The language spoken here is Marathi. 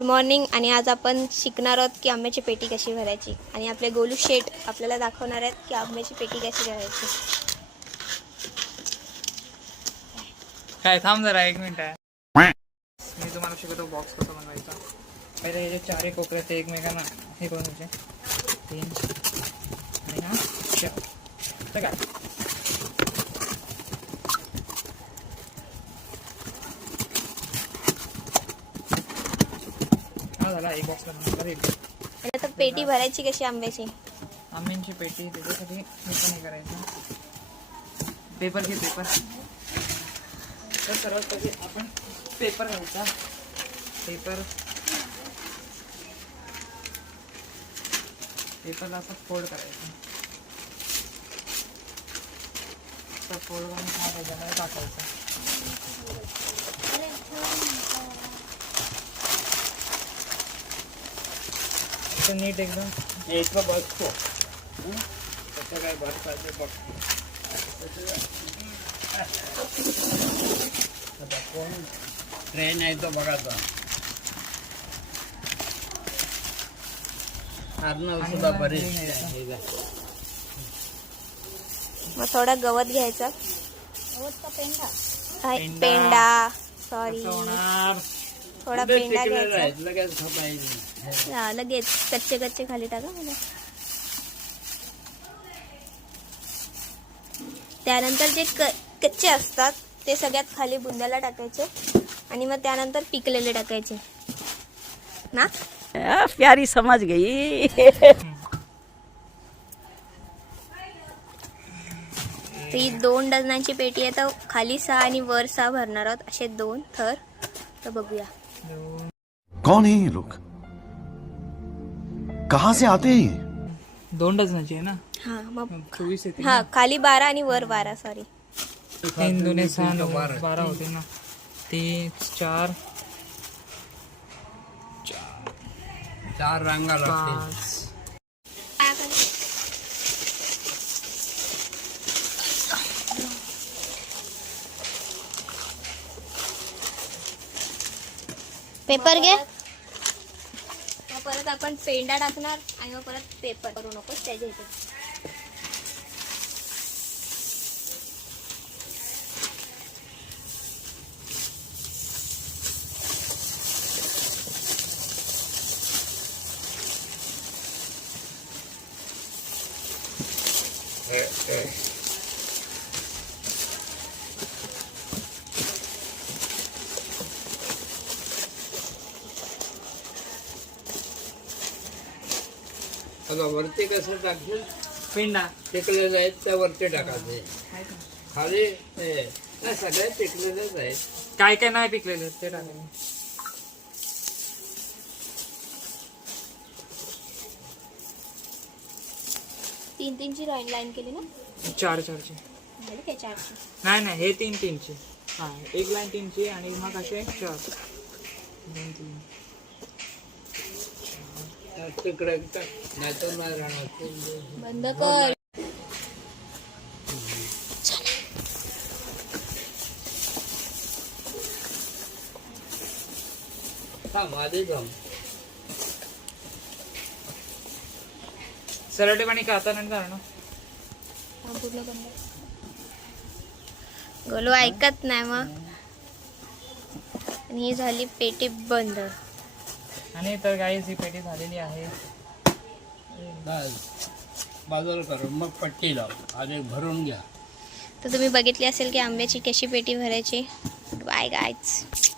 Good morning. आणि आज आपण शिकणार आहोत की आंब्याची पेटी कशी भरायची आणि आपले गोलू शेठ आपल्याला दाखवणार आहेत की आंब्याची पेटी कशी भरायची. काय थांब जरा एक मिनिट आहे. मी तुम्हाला शिकवतो बॉक्स कसा बनवायचा. पहिले हे जे चारही कोपरे ते एकमेकांना हे करून घ्यायचे. 3 आणि हा 4. तर काय हा झाला एक बॉक्स बनवला रेडी. आणि आता पेटी भरायची कशी आंब्याची. आंब्यांची पेटी त्याच्यासाठी हे पण हे करायचं. पेपर घे पेपर. तर सर्वात पहिले आपण पेपर घ्यायचा. पेपरला असं फोल्ड करायचं. असं फोल्ड करून हा त्याच्यामध्ये टाकायचं. नीट एकदम इथं बसतो कसं काय भरतायचं बघ. कोण ट्रेन आहे तो बघायचा. अर्णव सुद्धा बरेच. मग थोडा गवत घ्यायचा. पेंडा सॉरी थोडा पेंडा घ्यायचा. लगेच खपायचं. हा, लगेच कच्चे खाली टाका मला. त्यानंतर जे कच्चे असतात ते सगळ्यात खाली बुंद्याला टाकायचे आणि मग त्यानंतर पिकलेले टाकायचे ना. प्यारी समझ गई. ही 2 डझनाची पेटी आहे. तर खाली 6 आणि वर 6 भरणार आहोत असे 2 थर. तर बघूया कौन है ये लोग, कहाँ से आते हैं? 2 डझनाची आहे ना. हा मग 24 येते. हा खाली 12 आणि वर 12 सॉरी. 3 2 6 12 होते ना. 3 4 4 रांगा लागतील. 5. पेपर घे. मग परत आपण पेंडा टाकणार आणि मग परत पेपर करू नकोस त्याच्या इथे. बघा वरती कसं टाकशील. पेंडा टिकलेले आहेत त्या वरती टाकायचे. खाली नाही सगळे टिकलेलेच आहेत. काय काय नाही पिकलेले ते टाकायचे. 3 ची लाईन केली ना. 4 ची झाली काय 4 ची. नाही हे 3 ची. हा एक लाईन 3 ची आणि मग असे 4 2 3. तिकडे नाही तर नाही राहणार. बंद कर. थांब आधी थांब. सरटे पाणी का आता नाही जाणार. पूर्ण बंद. गोलू ऐकत नाही मग. आणि ही झाली पेटी बंद. आणि तर गाईस ही पेटी झालेली आहे. बाजूला करून मग पट्टी लाव. आधी भरून घ्या. तर तुम्ही बघितली असेल की आंब्याची कशी पेटी भरायची. Bye guys.